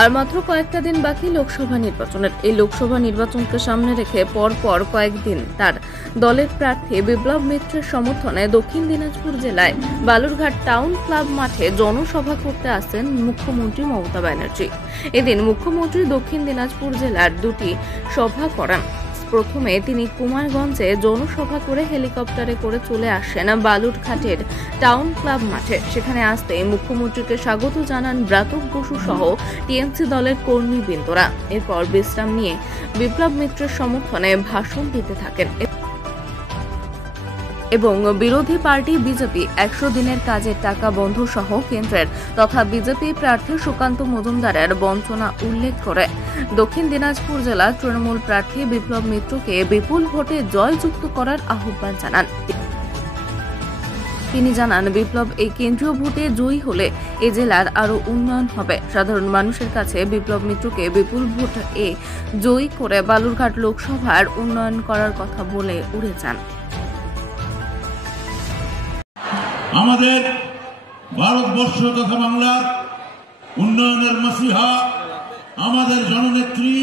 আর মাত্র কয়েকটা দিন বাকি লোকসভা নির্বাচনের। এই লোকসভা নির্বাচনকে সামনে রেখে পরপর কয়েকদিন তার দলের প্রার্থী বিপ্লব মিত্রের সমর্থনে দক্ষিণ দিনাজপুর জেলায় বালুরঘাট টাউন ক্লাব মাঠে জনসভা করতে আসেন মুখ্যমন্ত্রী মমতা ব্যানার্জি। এদিন মুখ্যমন্ত্রী দক্ষিণ দিনাজপুর জেলার দুটি সভা করেন। প্রথমে তিনি কুমারগঞ্জে জনসভা করে হেলিকপ্টারে করে চলে আসেন বালুরঘাটের টাউন ক্লাব মাঠে। সেখানে আসতে মুখ্যমন্ত্রীকে স্বাগত জানান ব্রাতক বসু সহ টিএমসি দলের কর্মীবৃন্দরা। এরপর বিশ্রাম নিয়ে বিপ্লব মিত্রের সমর্থনে ভাষণ দিতে থাকেন এবং বিরোধী পার্টি বিজেপি 100 দিনের কাজের টাকা বন্ধ সহ কেন্দ্রের তথা বিজেপি প্রার্থী সুকান্ত মজুমদারের বঞ্চনা উল্লেখ করে দক্ষিণ দিনাজপুর জেলা তৃণমূল প্রার্থী বিপ্লব মিত্রকে বিপুল ভোটে জয়যুক্ত করার আহ্বান জানান। তিনি জানান, বিপ্লব এই কেন্দ্রীয় ভোটে জয়ী হলে এ জেলার আরো উন্নয়ন হবে। সাধারণ মানুষের কাছে বিপ্লব মিত্রকে বিপুল ভোটে জয়ী করে বালুরঘাট লোকসভার উন্নয়ন করার কথা বলে উড়ে যান। আমাদের ভারতবর্ষ তথা বাংলার উন্নয়নের মাসিহা, আমাদের জননেত্রী,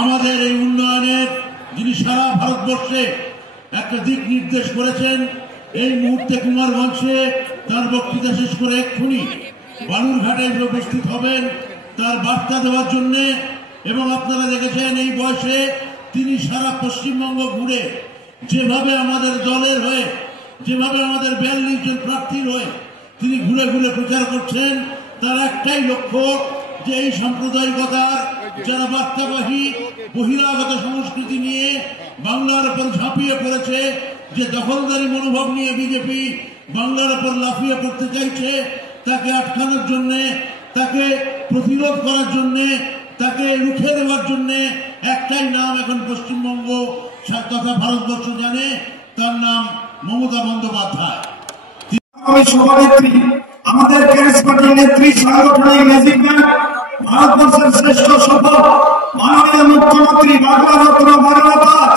আমাদের এই উন্নয়নের যিনি সারা ভারতবর্ষে একটা দিক নির্দেশ করেছেন, এই মুহূর্তে কুমারগঞ্জে তার বক্তৃতা শেষ করে এক্ষুনি বালুরঘাটে উপস্থিত হবেন তার বার্তা দেওয়ার জন্য। এবং আপনারা দেখেছেন এই বয়সে তিনি সারা পশ্চিমবঙ্গ ঘুরে যেভাবে আমাদের দলের হয়ে, যেভাবে আমাদের 42 জন প্রার্থীর হয়ে তিনি ঘুরে ঘুরে প্রচার করছেন, তার একটাই লক্ষ্য যে এই সাম্প্রদায়িকতার যারা বার্তাবাহী বহিরাগত সংস্কৃতি নিয়ে বাংলার উপর ঝাঁপিয়ে পড়েছে, যে দখলদারি মনোভাব নিয়ে বিজেপি বাংলার উপর লাফিয়ে পড়তে চাইছে, তাকে আটকানোর জন্য, তাকে প্রতিরোধ করার জন্য, তাকে রুখে দেওয়ার জন্য একটাই নাম এখন পশ্চিমবঙ্গ তথা ভারতবর্ষ জানে, তার নাম মমতা বন্দ্যোপাধ্যায়। সভানেত্রী, আমাদের ক্যারিজমাটিক নেত্রী, সাংগঠনিক ম্যাজিকম্যান, ভারতবর্ষের শ্রেষ্ঠ শপথ মাননীয় মুখ্যমন্ত্রী বাংলা রত্ন বাংলা তাজ